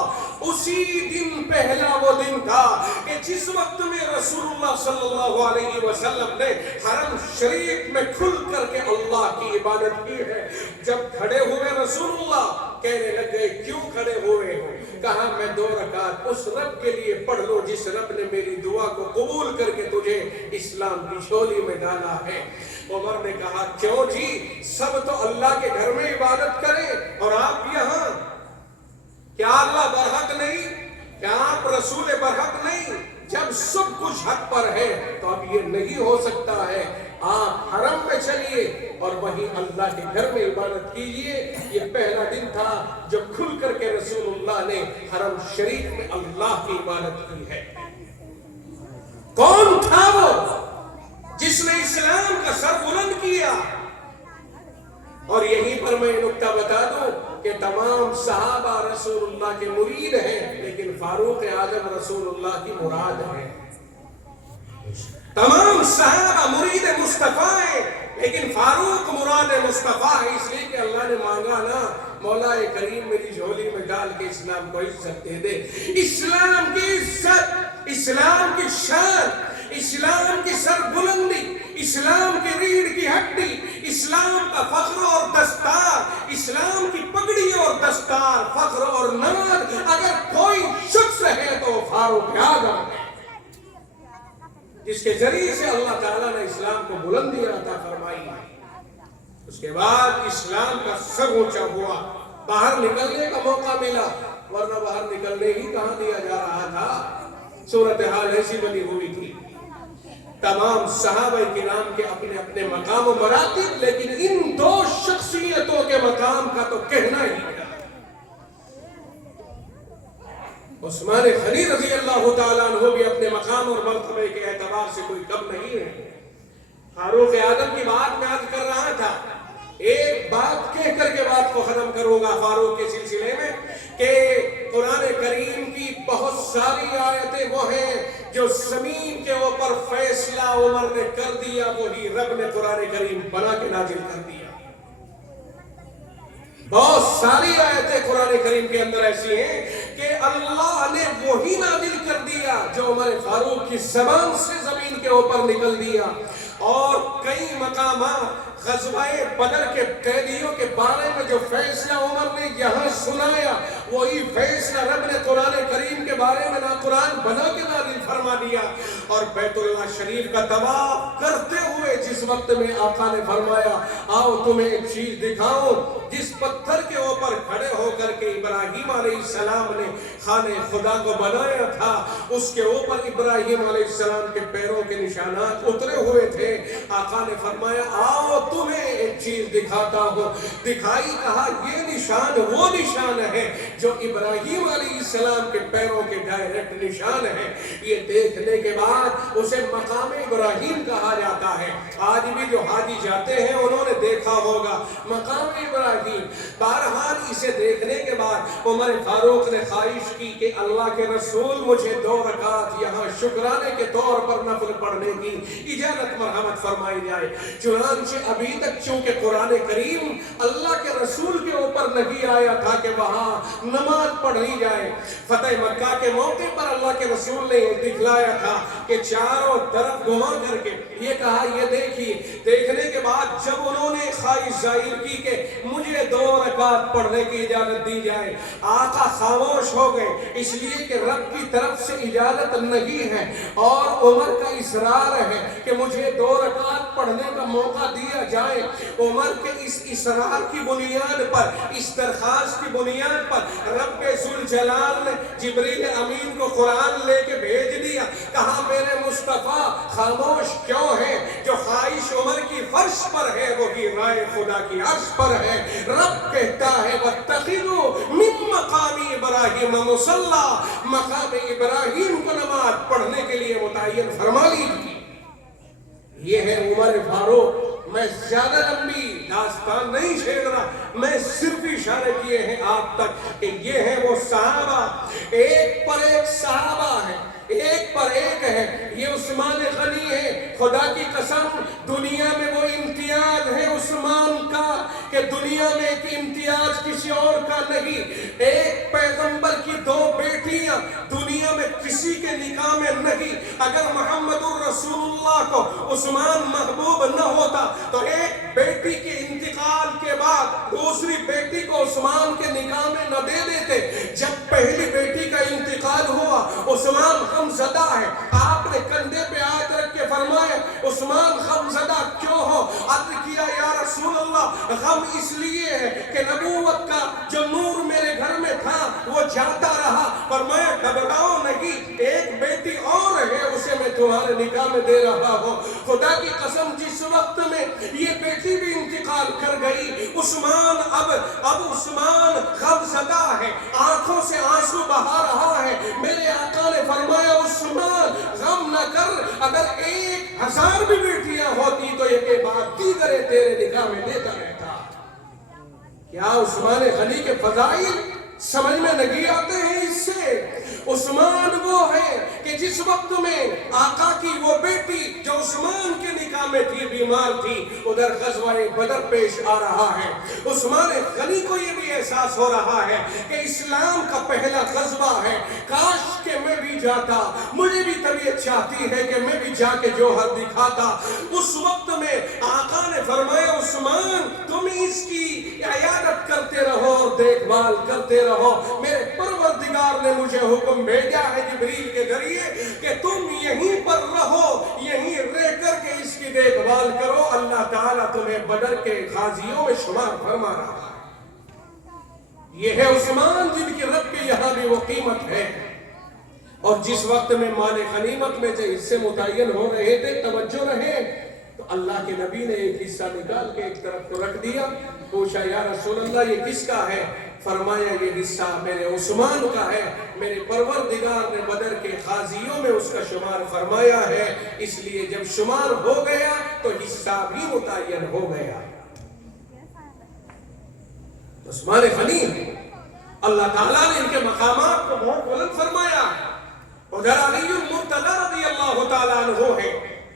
اسی دن پہلا وہ دن تھا کہ جس وقت میں رسول اللہ صلی اللہ علیہ وسلم نے حرم شریف میں کھل کر کے اللہ کی عبادت کی ہے۔ جب کھڑے ہوئے رسول اللہ کہنے لگ گئے کیوں کھڑے ہوئے ہو؟ کہا میں 2 رکعت اس رب کے لیے پڑھ لوں جس رب نے میری دعا کو قبول کر کے تجھے اسلام کی جھولی میں ڈالا ہے۔ عمر نے کہا کیوں جی، سب تو اللہ کے گھر میں عبادت کریں اور آپ یہاں؟ کیا اللہ برحق نہیں؟ کیا آپ رسول برحق نہیں؟ جب سب کچھ حق پر ہے تو اب یہ نہیں ہو سکتا ہے، آپ حرم میں چلیے اور وہیں اللہ کے گھر میں عبادت کیجئے۔ یہ پہلا دن تھا جب کھل کر کے رسول اللہ نے حرم شریف میں اللہ کی عبادت کی ہے۔ کون تھا وہ جس نے اسلام کا سر بلند کیا؟ اور یہیں پر میں نکتہ بتا دوں کہ تمام صحابہ رسول اللہ کے مرید ہیں، لیکن فاروق اعظم رسول اللہ کی مراد ہے۔ تمام صحابہ مرید مصطفیٰ ہیں، لیکن فاروق مراد مصطفیٰ ہے، اس لیے کہ اللہ نے مانگا نا مولا کریم میری جھولی میں ڈال کے اسلام کو عزت دے دے۔ اسلام کی عزت، اسلام کی شان، اسلام کی سر بلندی، اسلام کی ریڑھ کی ہڈی، اسلام کا فخر اور دستار، اسلام کی پگڑی اور دستار، فخر اور نمد اگر کوئی شخص ہے تو فاروق اعظم ہے، جس کے ذریعے سے اللہ تعالیٰ نے اسلام کو بلندی عطا فرمائی۔ اس کے بعد اسلام کا سر اونچا ہوا، باہر نکلنے کا موقع ملا، ورنہ باہر نکلنے ہی کہاں دیا جا رہا تھا۔ صورتحال ایسی بنی ہوئی تھی۔ تمام صحابہ کرام کے اپنے اپنے مقام و مراتب، لیکن ان 2 شخصیتوں کے مقام کا تو کہنا ہی کیا۔ عثمان غنی رضی اللہ تعالیٰ عنہ بھی اپنے مقام اور مرتبے کے اعتبار سے کوئی کم نہیں ہے۔ فاروق اعظم کی بات میں عرض کر رہا تھا، ایک بات کہہ کر کے بات کو ختم کروں گا فاروق کے سلسلے میں، کہ قرآن کریم کی بہت ساری آیتیں وہ ہیں جو زمین کے اوپر فیصلہ عمر نے کر دیا، وہی رب نے قرآن کریم بنا کے نازل کر دیا۔ بہت ساری آیتیں قرآن کریم کے اندر ایسی ہیں کہ اللہ نے وہی نازل کر دیا جو عمر فاروق کی زبان سے زمین کے اوپر نکل دیا۔ اور کئی مقامات غزوہ بدر کے قیدیوں کے بارے میں جو فیصلہ عمر نے یہاں سنایا، وہی فیصلہ رب نے قرآن کریم کے بارے میں قرآن بنا کے نازل فرما دیا۔ اور بیت اللہ شریف کا طواف کرتے ہوئے جس وقت میں آقا نے فرمایا آؤ تمہیں ایک چیز دکھاؤں، جس پتھر کے اوپر کھڑے ہو کر کے ابراہیم علیہ السلام نے خانہ خدا کو بنایا تھا، اس کے اوپر ابراہیم علیہ السلام کے پیروں کے نشانات اترے ہوئے تھے۔ آقا نے فرمایا آؤ تمہیں ایک چیز دکھاتا ہوں۔ دکھائی، کہا یہ نشان وہ نشان ہے جو ابراہیم علیہ السلام کے پیروں کے ڈائریکٹ نشان ہے۔ یہ دیکھنے کے بعد اسے مقام ابراہیم کہا جاتا ہے۔ آج بھی جو حاجی جاتے ہیں انہوں نے دیکھا ہوگا مقام ابراہیم۔ بہرحال اسے دیکھنے کے بعد عمر فاروق نے خواہش کی کہ اللہ کے رسول مجھے 2 رکعت یہاں شکرانے کے طور پر نفل پڑھنے کی اجازت مرحمت فرمائی جائے۔ چنانچہ ابھی تک چونکہ قرآن کریم اللہ کے رسول کے اوپر نہیں آیا تھا کہ وہاں نماز پڑھی جائے، فتح مکہ کے موقع پر اللہ کے رسول نے یہ دکھلایا تھا کہ چاروں طرف گھما کر کے یہ کہا یہ دیکھیے۔ دیکھنے کے بعد جب انہوں نے خواہش ظاہر کی کہ مجھے 2 رکعت پڑھنے کی اجازت دی جائے، آقا خاموش ہو گئے، اس لیے کہ رب کی طرف سے اجازت نہیں ہے اور عمر کا اصرار ہے کہ مجھے 2 رکعت پڑھنے کا موقع دیا جائے۔ عمر کے اس اصرار کی بنیاد پر، اس درخواست کی بنیاد پر رب ذوالجلال نے جبریل امین کو قرآن لے کے بھیج دیا۔ کہا میرے مصطفیٰ خاموش کیوں ہے؟ جو خواہش عمر کی فرش پر ہے وہی رائے خدا کی عرش پر ہے۔ رب کہتا ہے وَاتَّخِذُوا مِن مَقَامِ إِبْرَاهِيمَ مُصَلًّى، مقام ابراہیم کو نماز پڑھنے کے لیے متعین فرما لیجیے۔ یہ ہے عمر فاروق۔ میں زیادہ لمبی داستان نہیں چھیڑ رہا، میں صرف اشارے کیے ہیں آپ تک کہ یہ ہے وہ صحابہ، ایک پر ایک صحابہ ہے، ایک پر ایک ہے۔ یہ عثمان غنی ہے، خدا کی قسم دنیا میں وہ امتیاز ہے عثمان کا کہ دنیا میں ایک امتیاز کسی اور کا نہیں۔ ایک پیغمبر کی 2 بیٹیاں دنیا میں کسی کے نکاح میں نہیں۔ اگر محمد الرسول اللہ کو عثمان محبوب نہ ہوتا تو ایک بیٹی کے انتقال کے بعد دوسری بیٹی کو عثمان کے نکاح میں نہ دے دیتے. جب پہلی بیٹی کا انتقال ہوا، عثمان غمزدہ ہے، آپ نے کندھے پہ ہاتھ رکھ کے فرمایا عثمان غمزدہ کیوں ہو؟ عرض کیا یا رسول اللہ غم اس لیے ہے کہ نبوت کا جو نور میرے گھر میں تھا وہ جاتا رہا. فرمایا گھبراؤ نہیں، ایک بیٹی اور ہے، اسے میں تمہارے نکاح میں دے رہا ہوں. خدا کی قسم جس وقت میں یہ بیٹی بھی انتقال کر گئی، عثمان اب عثمان غمزدہ ہے، آنکھوں سے آنسو بہا رہا ہے. میرے آقا نے فرمایا عثمان غم نہ کر، اگر 1000 بھی بیٹیاں ہوتی تو یہ کے بعد دیگرے تیرے نکاح میں دیتا رہتا. کیا عثمان غنی کے فضائل سمجھ میں نہیں آتے ہیں؟ اس سے عثمان وہ ہے کہ جس وقت میں آقا کی وہ بیٹی جو عثمان کے نکاح میں تھی بیمار تھی، ادھر غزوہ بدر پیش آ رہا ہے. عثمان غنی کو یہ بھی احساس ہو رہا ہے کہ اسلام کا پہلا غزوہ ہے، کاش کہ میں بھی جاتا، مجھے بھی طبیعت چاہتی ہے کہ میں بھی جا کے جوہر دکھاتا. اس وقت میں آقا نے فرمایا عثمان تم اس کی عیادت کرتے رہو اور دیکھ بھال کرتے رہو. میرے پروردگار نے مجھے حکم بھیجا ہے جبریل کے ذریعے کہ تم یہیں پر رہو، یہیں رہ کر کے اس کی دیکھ بھال کرو. اللہ تعالیٰ تمہیں بدر کے غازیوں میں شمار فرما رہا ہے. یہ ہے عثمان جن کی رب کے یہاں بھی وہ قیمت ہے. اور جس وقت میں مال غنیمت میں جو حصے متعین ہو رہے تھے، توجہ رہے، تو اللہ کے نبی نے ایک حصہ نکال کے ایک طرف کو رکھ دیا. پوچھا یا رسول اللہ یہ کس کا ہے؟ فرمایا یہ حصہ میرے عثمان کا ہے، میرے پروردگار نے بدر کے غازیوں میں اس کا شمار فرمایا ہے، اس لیے جب شمار ہو گیا تو حصہ بھی متعین ہو گیا. عثمان غنی اللہ تعالیٰ نے ان کے مقامات کو بہت بلند فرمایا. ادھر علی المرتضی رضی اللہ تعالیٰ عنہ ہے،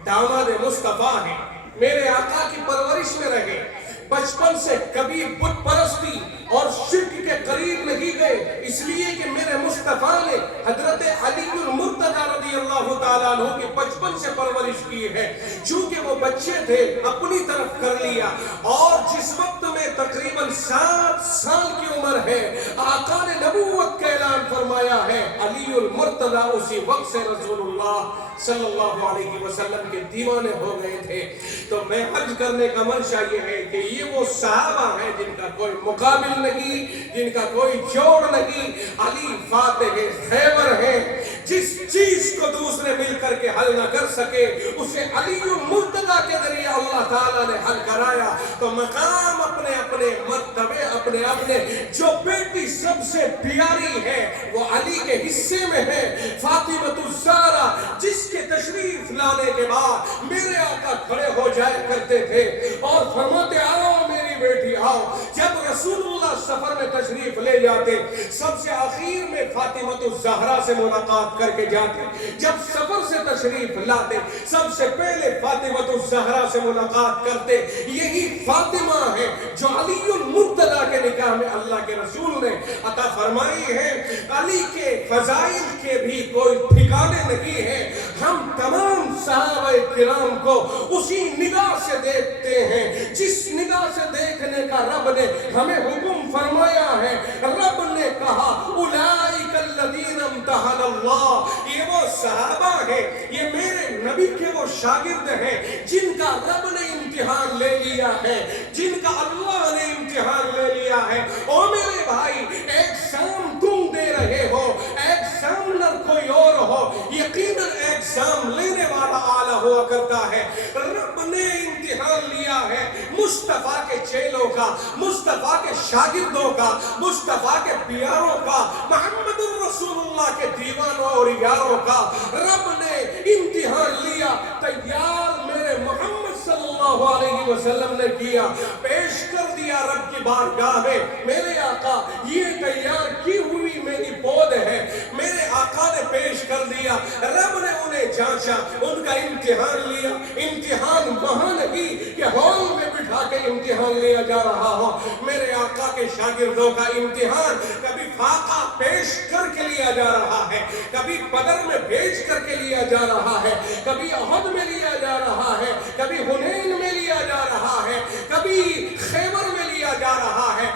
داماد مصطفیٰ ہیں، میرے آقا کی پرورش میں رہے، بچپن سے کبھی بت پرستی اور شرک کے قریب نہیں گئے، اس لیے کہ میرے مصطفیٰ نے حضرت علی المرتضی رضی اللہ تعالیٰ عنہ کی بچپن سے پرورش کی ہے. چونکہ وہ بچے تھے اپنی طرف کر لیا، اور جس وقت میں تقریباً 7 سال کی عمر ہے آقا نے نبوت کا اعلان فرمایا ہے. علی المرتضی اسی وقت سے رسول اللہ صلی اللہ علیہ وسلم کے دیوانے ہو گئے تھے. تو میں حج کرنے کا منشا یہ ہے کہ یہ وہ صحابہ ہیں جن کا کوئی مقابل نہیں، جن کا کوئی جوڑ نہیں. علی فاتح خیبر ہیں، جس چیز کو دوسرے مل کر کے حل نہ کر سکے اسے علی المرتضی کے ذریعے اللہ تعالیٰ نے حل کرایا. تو مقام اپنے اپنے، مرتبے اپنے اپنے. جو بیٹی سب سے پیاری ہے وہ علی کے حصے میں ہے، فاطمۃ الزہرا، جس کے تشریف لانے کے بعد میرے آقا کھڑے ہو جائے کرتے تھے اور فرماتے آؤ میری بیٹی آؤ. جب رسول اللہ سفر میں تشریف لے جاتے سب سے آخر میں فاطمۃ الزہرا سے ملاقات کر کے جاتے. جب سفر سے تشریف لاتے سب سے پہلے فاطمۃ الزہرا سے ملاقات کرتے. یہی فاطمہ ہے جو علی المرتضی کے نکاح میں اللہ کے رسول نے عطا فرمائی ہے. علی کے فضائل کے بھی کوئی ٹھکانے نہیں ہے. ہم تمام صحابہ کرام کو اسی نگاہ سے دیکھتے ہیں جس نگاہ سے دیکھنے کا رب نے ہمیں حکم فرمایا ہے. رب نے کہا اولئک الذین امتحن اللہ، یہ وہ صحابہ ہیں، یہ میرے نبی کے وہ شاگرد ہیں جن کا رب نے امتحان لے لیا ہے، جن کا اللہ نے امتحان لے لیا ہے. او میرے بھائی، ایگزام تم دے رہے ہو، ایگزامنر کوئی اور ہو، یقیناً ایگزام لینے والا اعلیٰ ہوا کرتا ہے. رب نے امتحان لیا ہے مصطفیٰ کے چیلوں کا، مصطفیٰ کے شاگردوں کا، مصطفیٰ کے پیاروں کا، محمد الرسول اللہ کے دیوانوں اور یاروں کا. رب نے امتحان لیا، تیار میرے محمد صلی اللہ علیہ وسلم نے کیا، پیش کر دیا رب کی بارگاہ میں. میرے آقا یہ تیار کی ہوئی میری بود ہے، میرے آقا نے پیش کر دیا. رب نے انہیں جانچا، ان کا امتحان لیا. امتحان وہاں نہیں کہ ہال میں بٹھا کے امتحان لیا جا رہا ہو. میرے آقا کے شاگردوں کا امتحان کبھی فاقہ پیش کر کے لیا جا رہا ہے، کبھی بدر میں بھیج کر کے لیا جا رہا ہے، کبھی احد میں لیا جا رہا ہے، کبھی حنین میں لیا جا رہا ہے، کبھی خیبر میں لیا جا رہا ہے.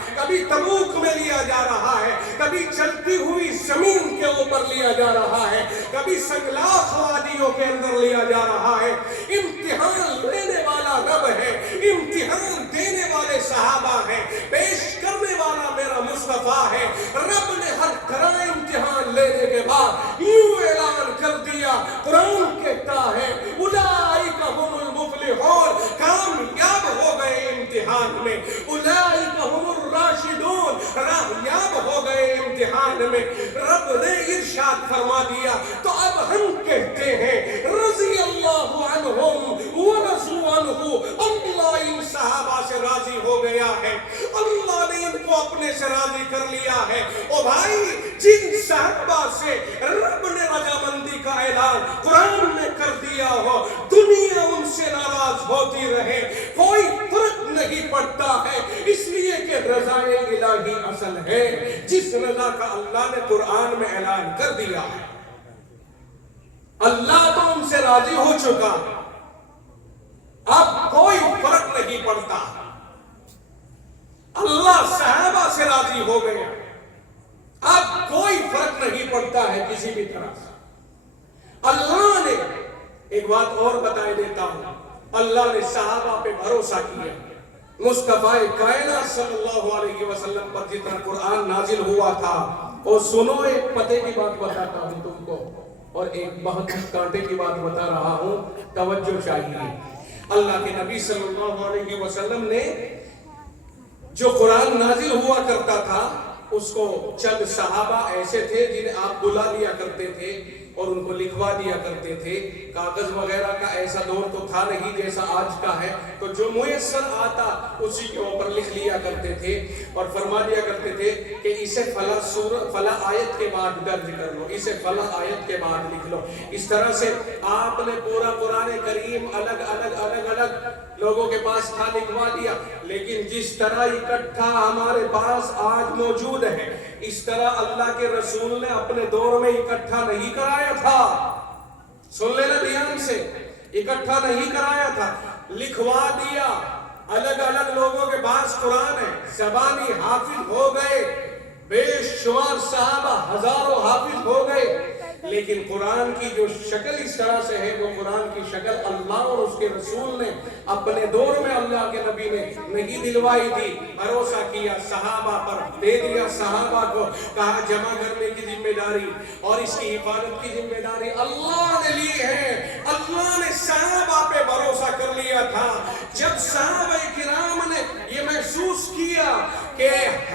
قرآن میں رب نے ارشاد فرما دیا، تو اب ہم کہتے ہیں رضی اللہ عنہم ورضوا عنہ، اللہ ان صحابہ سے راضی ہو گیا ہے، اللہ نے ان کو اپنے سے راضی کر لیا ہے۔ او بھائی، جن صحابہ سے رب نے رضامندی کا اعلان قرآن میں کر دیا ہو، دنیا ان سے ناراض ہوتی رہے، کوئی فرق نہیں پڑتا ہے، اس لیے کہ رضا الہی اصل ہے۔ جس رضا کا اللہ نے قرآن میں اعلان کر دیا ہے، اللہ تو ان سے راضی ہو چکا، اب کوئی فرق نہیں پڑتا۔ اللہ صحابہ سے راضی ہو گیا، اب کوئی فرق نہیں پڑتا ہے کسی بھی طرح سے۔ اللہ نے ایک بات اور بتائے دیتا ہوں، اللہ نے صحابہ پہ بھروسہ کیا۔ مصطفیٰ کائنات صلی اللہ علیہ وسلم پر جتنا قرآن نازل ہوا تھا، اور سنو ایک پتے کی بات بتاتا ہوں تم کو، اور ایک بہت کانٹے کی بات بتا رہا ہوں، توجہ چاہیے۔ اللہ کے نبی صلی اللہ علیہ وسلم نے جو قرآن نازل ہوا کرتا تھا، اس کو چند صحابہ ایسے تھے جنہیں آپ بلا لیا کرتے تھے اور ان کو لکھوا دیا کرتے تھے۔ کاغذ وغیرہ کا ایسا دور تو تھا نہیں جیسا آج کا ہے، تو جو میسر آتا اسی کے اوپر لکھ لیا کرتے تھے اور فرما دیا کرتے تھے کہ اسے فلاں سورۃ فلاں آیت کے بعد درج کر لو، اسے فلاں آیت کے بعد لکھ لو۔ اس طرح سے آپ نے پورا قرآن کریم الگ الگ لوگوں کے پاس تھا، لکھوا دیا۔ لیکن جس طرح اکٹھا ہمارے پاس آج موجود ہے، اس طرح اللہ کے رسول نے اپنے دور میں اکٹھا نہیں کرایا تھا۔ سن لینا دھیان سے، اکٹھا نہیں کرایا تھا، لکھوا دیا۔ الگ الگ لوگوں کے پاس قرآن ہے، زبانی حافظ ہو گئے، بے شمار صحابہ ہزاروں حافظ ہو گئے، لیکن قرآن کی جو شکل اس طرح سے ہے، وہ قرآن کی شکل اللہ اور اس کے رسول نے اپنے دور میں اللہ کے نبی نے نہیں دلوائی تھی۔ بھروسہ کیا صحابہ پر، دے دیا صحابہ کو، کہا جمع کرنے کی ذمہ داری اور اس کی حفاظت کی ذمہ داری اللہ نے لی ہے۔ اللہ نے صحابہ پہ بھروسہ کر لیا تھا۔ جب صحابہ کرام نے یہ محسوس کیا کہ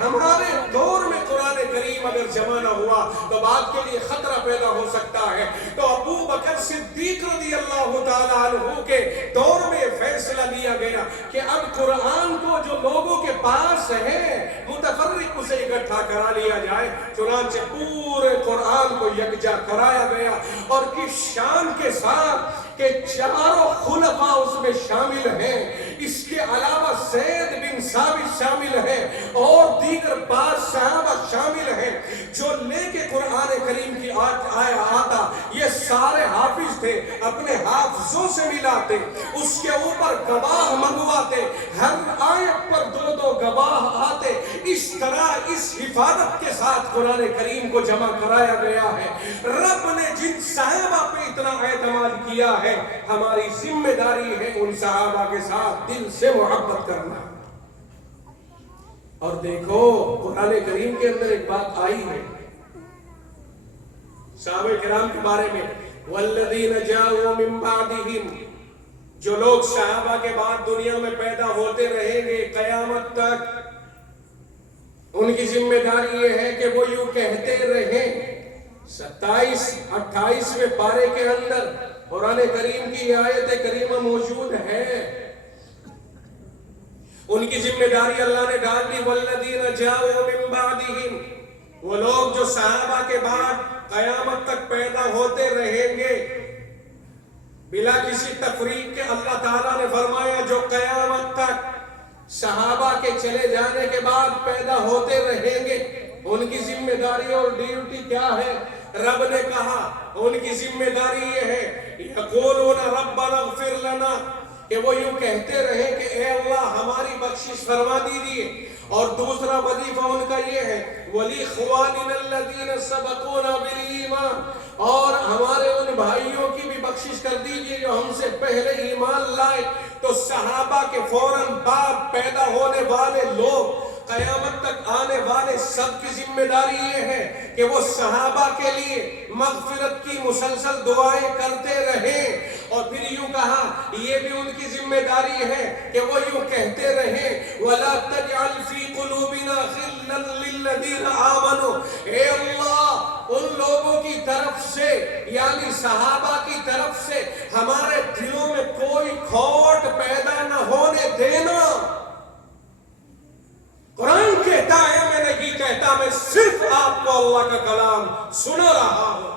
ہمارے دور میں قرآن کریم اگر جمع نہ ہوا تو بات کے لیے خطرہ پیدا ہو سکتا ہے، تو ابو بکر صدیق رضی اللہ تعالیٰ عنہ کے دور میں فیصلہ لیا گیا کہ اب قرآن کو جو لوگوں کے پاس ہے متفرق اسے اکٹھا کرا لیا جائے۔ چنانچہ پورے قرآن کو یکجا کرایا گیا، اور کس شان کے ساتھ کہ چاروں خلفاء اس میں شامل ہیں، اس کے علاوہ زید بن ثابت شامل ہیں اور دیگر بعض صحابہ شامل ہیں جو لے کے قرآن کریم کی آتا یہ سارے حافظ تھے، اپنے حافظوں سے ملاتے، اس کے اوپر گواہ منگواتے، ہر آیت پر دو دو گواہ آتے۔ اس طرح اس حفاظت کے ساتھ قرآن کریم کو جمع کرایا گیا ہے۔ رب نے جن صحابہ پہ اتنا اعتماد کیا ہے، ہماری ذمہ داری ہے ان صحابہ کے ساتھ دل سے محبت کرنا۔ اور دیکھو قرآن کریم کے اندر ایک بات آئی ہے صحابہ کرام کے بارے میں، والذین جاءوا من بعدہم، جو لوگ صحابہ کے بعد دنیا میں پیدا ہوتے رہیں گے قیامت تک، ان کی ذمہ داری یہ ہے کہ وہ یوں کہتے رہیں۔ 27-28 پارے کے اندر قرآن کریم کی آیت کریمہ موجود ہے۔ ان کی ذمہ داری اللہ نے ڈال دی، والذین جاءوا من بعدہم، وہ لوگ جو صحابہ کے بعد قیامت تک پیدا ہوتے رہیں گے، بلا کسی تفریق کے اللہ تعالیٰ نے فرمایا جو قیامت تک صحابہ کے چلے جانے کے بعد پیدا ہوتے رہیں گے، ان کی ذمہ داری اور ڈیوٹی کیا ہے؟ رب نے کہا ان کی ذمہ داری یہ ہے، یقولون ربنا اغفر لنا، کہ وہ یوں کہتے رہے کہ اے اللہ ہماری بخشش فرما دیجیے۔ اور دوسرا وظیفہ ان کا یہ ہے، وَلِإِخْوَانِنَا الَّذِينَ سَبَقُونَا بِالْإِيمَانِ، اور ہمارے ان بھائیوں کی بھی بخشش کر دیجیے جو ہم سے پہلے ایمان لائے۔ تو صحابہ کے فوراً بعد پیدا ہونے والے لوگ، قیامت تک آنے والے سب کی ذمہ داری یہ ہے کہ وہ صحابہ کے لیے مغفرت کی مسلسل دعائیں کرتے رہیں۔ اور پھر یوں کہا یہ بھی ان کی ذمہ داری ہے کہ وہ یوں کہتے رہیں، وَلَا تَجْعَلْ فِي قُلُوبِنَا غِلًّا لِلَّذِينَ آمَنُوا، اے اللہ صحابہ کی طرف سے ہمارے دلوں میں کوئی کھوٹ پیدا نہ ہونے دینا۔ قرآن کہتا ہے، میں نہیں کہتا، میں صرف آپ کو اللہ کا کلام سنا رہا ہوں۔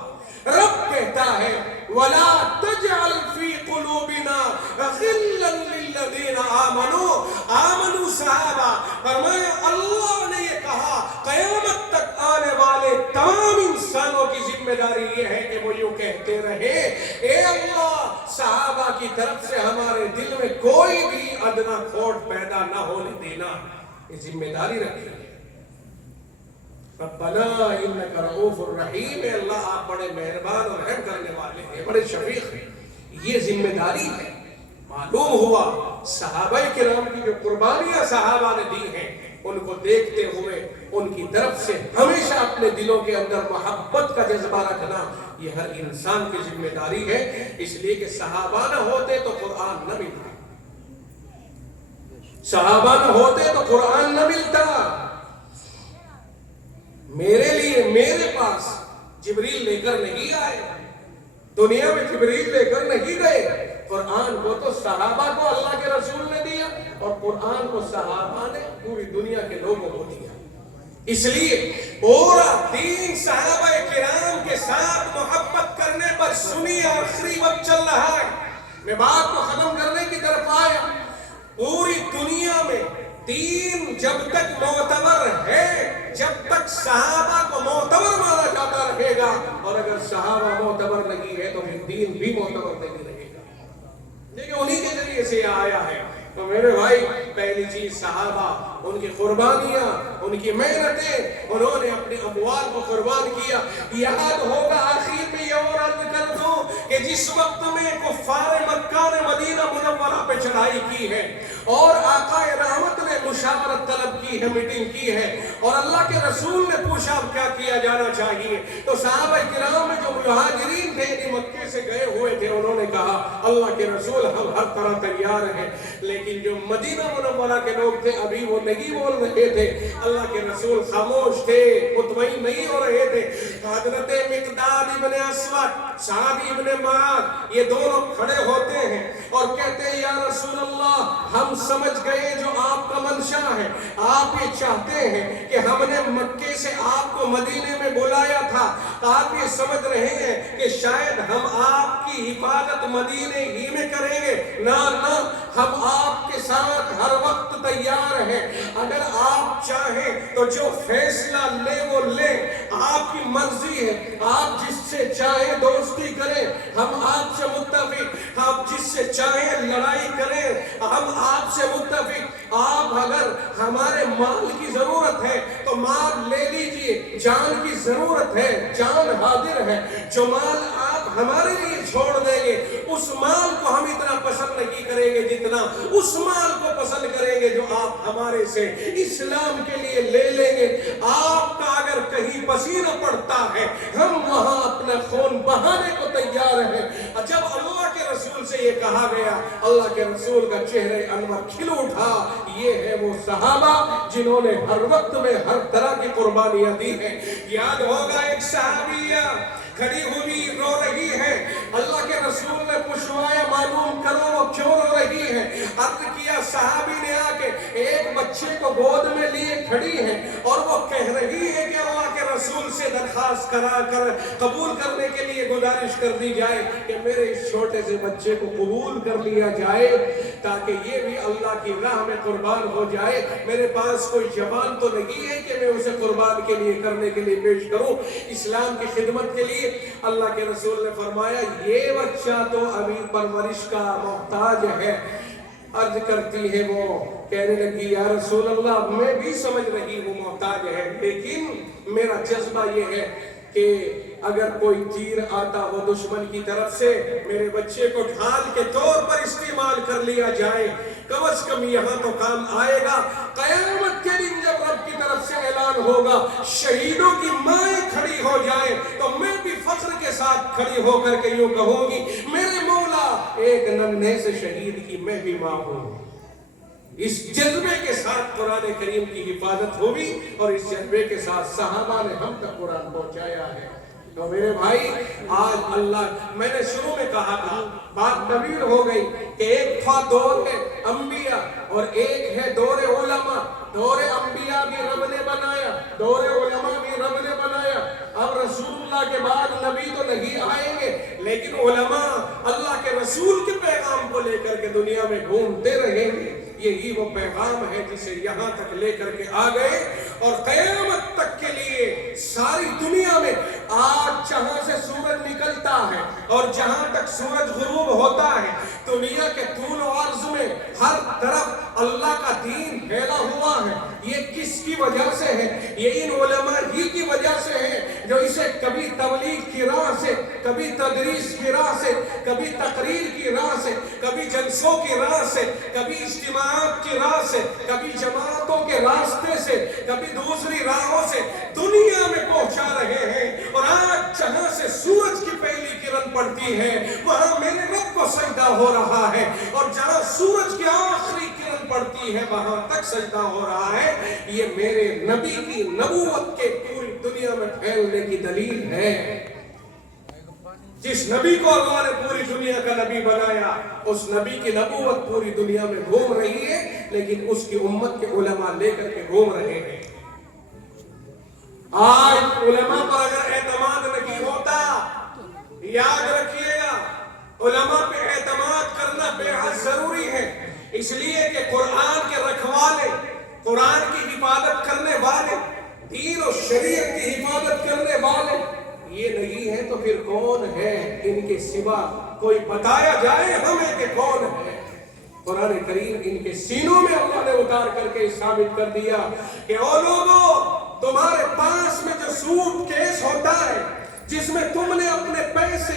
رب کہتا ہے وَلَا تَجْعَلْ فِي قُلُوبِنَا غِلًّا لِّلَّذِينَ آمَنُوا صحابہ فرمایا اللہ نے یہ کہا قیامت تک آنے والے تمام انسانوں کی ذمہ داری یہ ہے کہ وہ یوں کہتے رہے اے اللہ صحابہ کی طرف سے ہمارے دل میں کوئی بھی ادنا کھوٹ پیدا نہ ہونے دینا، یہ ذمہ داری رکھی ہے۔ ربنا انک رؤوف الرحیم، اللہ آپ بڑے مہربان اور رحم کرنے والے ہیں، بڑے شفیق ہیں، یہ ذمہ داری ہے۔ معلوم ہوا صحابہ کرام کی جو قربانیاں صحابہ نے دی ہیں ان کو دیکھتے ہوئے ان کی طرف سے ہمیشہ اپنے دلوں کے اندر محبت کا جذبہ رکھنا یہ ہر انسان کی ذمہ داری ہے، اس لیے کہ صحابہ نہ ہوتے تو قرآن نہ ملتا، صحابہ نہ ہوتے تو قرآن نہ ملتا۔ میرے لیے میرے پاس جبریل لے کر نہیں آئے، دنیا میں جبریل لے کر نہیں گئے، قرآن کو تو صحابہ کو اللہ کے رسول نے دیا اور قرآن کو صحابہ نے پوری دنیا کے لوگوں کو دیا۔ اس لیے پورا دین صحابہ کرام کے ساتھ محبت کرنے پر سنی آخری وقت چل رہا ہے۔ میں بات کو ختم کرنے کی طرف آیا۔ پوری دنیا میں دین جب تک معتبر ہے، جب تک صحابہ کو معتبر مانا جاتا رہے گا، اور اگر صحابہ معتبر نہیں ہے تو پھر دین بھی معتبر نہیں رہے گا، لیکن انہی کے ذریعے سے آیا ہے۔ تو میرے بھائی پہلی چیز صحابہ، ان کی قربانیاں، ان کی محنتیں، انہوں نے اپنے اموال کو قربان کیا۔ یاد ہوگا آخر میں یہ اور عرض کر دوں کہ جس وقت میں کفار مکہ نے مدینہ منورہ پہ چڑھائی کی ہے اور آقا رحمت نے مشاورت طلب کی ہے، میٹنگ کی ہے، اور اللہ کے رسول نے پوچھا اب کیا کیا جانا چاہیے، تو صحابہ کرام میں جو مہاجرین تھے جو مکے سے گئے ہوئے تھے انہوں نے کہا اللہ کے رسول ہم ہر طرح تیار ہیں، لیکن جو مدینہ منورہ کے لوگ تھے ابھی وہ نہیں بول رہے تھے، اللہ کے رسول خاموش تھے، مطمئن نہیں ہو رہے تھے۔ حضرت مقداد ابن اسود، سعد ابن معاذ، یہ دونوں کھڑے ہوتے ہیں اور کہتے ہیں یا رسول اللہ ہم سمجھ گئے جو آپ کا منشا ہے، آپ یہ چاہتے ہیں کہ ہم نے مکے سے آپ کو مدینے میں بلایا تھا، آپ یہ سمجھ رہے ہیں کہ شاید ہم آپ کی حفاظت مدینے ہی میں کریں گے، نہ ہم آپ کے ساتھ ہر وقت تیار ہیں، اگر آپ چاہیں تو جو فیصلہ لے وہ لیں، آپ کی مرضی ہے، آپ جس سے چاہیں دوستی کریں ہم آپ سے متفق، آپ جس سے چاہیں لڑائی کریں ہم آپ سے متفق، آپ اگر ہمارے مال کی ضرورت ہے تو مال لے لیجئے، جان کی ضرورت ہے جان حاضر ہے، جو مال آپ ہمارے لیے چھوڑ دیں گے اس مال کو ہم اتنا پسند نہیں کریں گے جتنا اس مال کو پسند کریں گے جو آپ ہمارے سے اسلام کے لیے لے لیں گے۔ آپ کا اگر کہیں پسینہ پڑتا ہے ہم وہاں اپنا خون بہانے کو تیار ہیں۔ جب اللہ کے رسول سے یہ کہا گیا اللہ کے رسول کا چہرے انور کھل اٹھا، یہ ہے وہ صحابہ جنہوں نے ہر وقت میں ہر طرح کی قربانیاں دی ہیں۔ یاد ہوگا ایک صحابیہ کھڑی ہوئی رو رہی ہے، اللہ کے رسول نے پوچھوایا معلوم کرو وہ کیوں رو رہی ہے، عرض کیا صحابی نے آ کے ایک بچے کو گود میں لیے کھڑی ہے اور وہ کہہ رہی ہے کہ اللہ کے رسول سے درخواست قبول کرنے کے لیے گزارش کر دی جائے کہ میرے اس چھوٹے سے بچے کو قبول کر لیا جائے تاکہ یہ بھی اللہ کی راہ میں قربان ہو جائے، میرے پاس کوئی زبان تو نہیں ہے کہ میں اسے قربان کے لیے کرنے کے لیے پیش کروں اسلام کی خدمت کے لیے۔ اللہ کے رسول نے فرمایا یہ بچہ تو ابھی پرورش کا محتاج ہے۔ عرض کرتی ہے وہ کہنے لگی یا رسول اللہ میں بھی سمجھ رہی ہوں محتاج ہے، لیکن میرا جذبہ یہ ہے کہ اگر کوئی تیر آتا ہو دشمن کی طرف سے میرے بچے کو ڈھال کے طور پر استعمال کر لیا جائے، کم از کم یہاں تو کام آئے گا۔ قیامت کے دن جب رب کی طرف سے اعلان ہوگا شہیدوں کی مائیں کھڑی ہو جائیں تو میں بھی فخر کے ساتھ کھڑی ہو کر کے یوں کہوں گی میرے مولا ایک ننھے سے شہید کی میں بھی ماں ہوں۔ اس جذبے کے ساتھ قرآن کریم کی حفاظت ہوئی اور اس جذبے کے ساتھ صحابہ نے ہم تک قرآن پہنچایا ہے۔ تو میرے بھائی آج اللہ، میں نے شروع میں کہا تھا بات طویل ہو گئی کہ ایک تھا دور انبیاء اور ایک ہے دور علماء. دور انبیاء بھی رب نے بنایا، دور علماء بھی رب نے بنایا. اب رسول اللہ کے بعد نبی تو نہیں آئیں گے، لیکن علماء اللہ کے رسول کے پیغام کو لے کر کے دنیا میں گھومتے رہیں گے. یہی وہ پیغام ہے جسے یہاں تک لے کر کے آ گئے، اور قیامت تک کے لیے ساری دنیا میں آج جہاں سے سورج نکلتا ہے اور جہاں تک سورج غروب ہوتا ہے، دنیا کے طول و عرض میں ہر طرف اللہ کا دین پھیلا ہوا ہے. یہ کس کی وجہ سے ہے؟ یہ ان علماء ہی کی وجہ سے ہے جو اسے کبھی تبلیغ کی راہ سے، کبھی تدریس کی راہ سے، کبھی تقریر کی راہ سے، کبھی جلسوں کی راہ سے، کبھی اجتماعات کی راہ سے، کبھی جماعتوں کے راستے سے، کبھی دوسری راہوں سے دنیا میں پہنچا رہے ہیں. اور آج جہاں سے سورج کی پہلی کرن پڑتی ہے وہاں میرے رب کو سجدہ ہو رہا ہے، اور جہاں سورج کی آخری کرن پڑتی ہے وہاں تک سجدہ ہو رہا ہے. یہ میرے نبی کی نبوت کے پوری دنیا میں پھیلنے کی دلیل ہے. جس نبی کو اللہ نے پوری دنیا کا نبی بنایا، اس نبی کی نبوت پوری دنیا میں گھوم رہی ہے، لیکن اس کی امت کے علماء لے کر کے گھوم رہے ہیں. آج علماء پر اگر اعتماد نہیں ہوتا، یاد رکھیے گا علماء پہ اعتماد کرنا بے حد ضروری ہے. اس لیے کہ قرآن کے رکھوالے، قرآن کی حفاظت کرنے والے، دین و شریعت کی حفاظت کرنے والے یہ نہیں ہے تو پھر کون ہے ان کے سوا؟ کوئی بتایا جائے ہمیں کہ کون ہے. قرآن کریم ان کے سینوں میں اللہ نے اتار کر کے ثابت کر دیا کہ او لوگو، تمہارے پاس میں جو سوٹ کیس ہوتا ہے جس میں تم نے اپنے پیسے